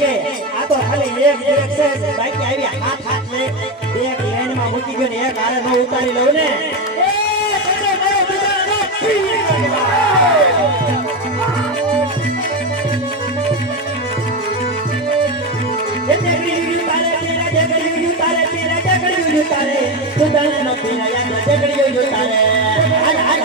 છે. આ તો ખાલી એક એક છે. બાકી આવી હાથ હાથ લે. એક લાઈનમાં મૂકી ગયો ને એક હારે ન ઉતારી લઉં ને. હાલ હાલ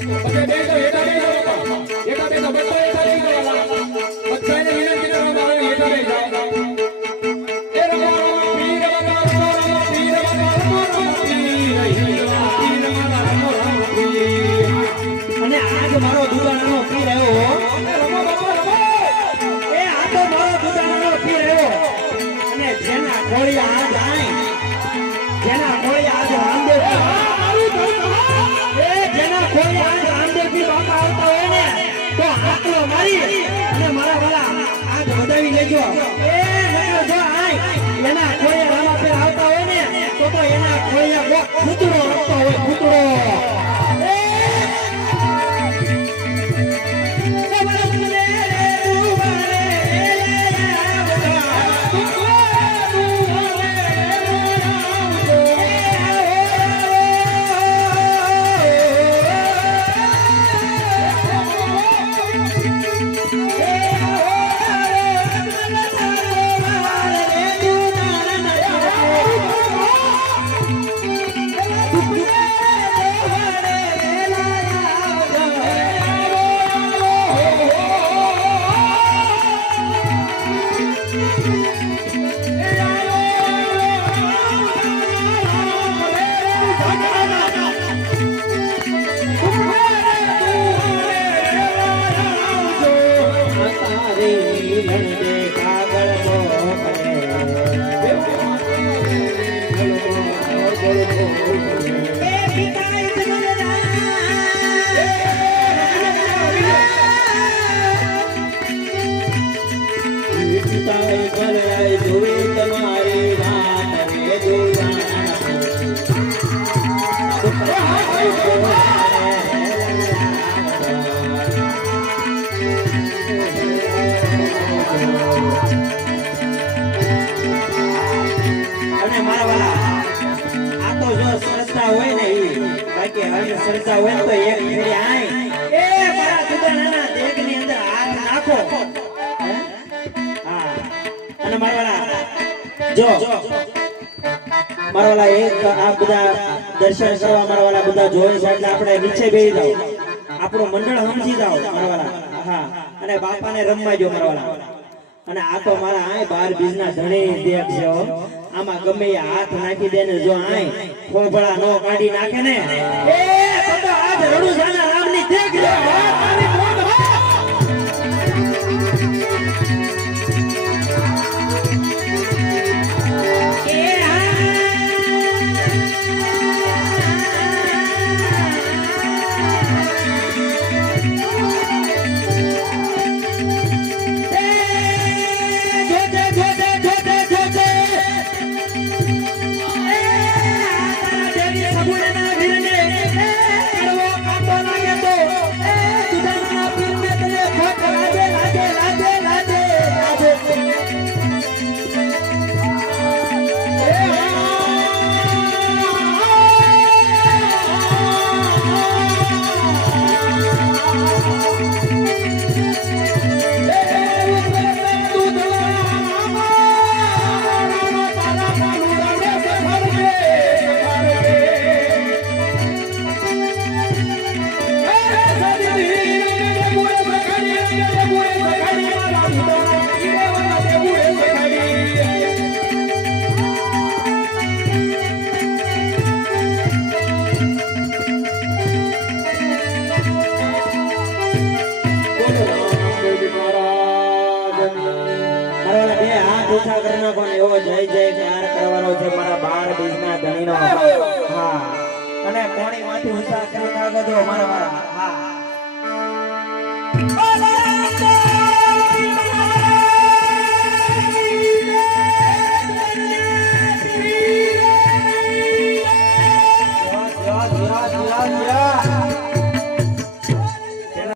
અને Yeah. Oh, જો, મારા એક આ બધા દર્શન કરવા મારા બધા જોવે છે એટલે આપણે નીચે બેસી જાવ આપણું મંડળ સમજી જાવ મારા હા. અને બાપાને રમવા જો મારા અને આ તો મારા આય બાર બીજના ધણી દેખ છે આમાં ગમે હાથ નાખી દે ને જો આય ખોભળા નો કાઢી નાખે ને. એ, તો આજ રણુજાના રામની દેખ લે ઊંચા કરી નાખો ને એવો જય જય જ્ઞાન કરવાનો છે મારા બાર બીજના ધણીનો. હા. અને કોણી માંથી ઉત્સાહ કરી નાખો મારા મારા હા.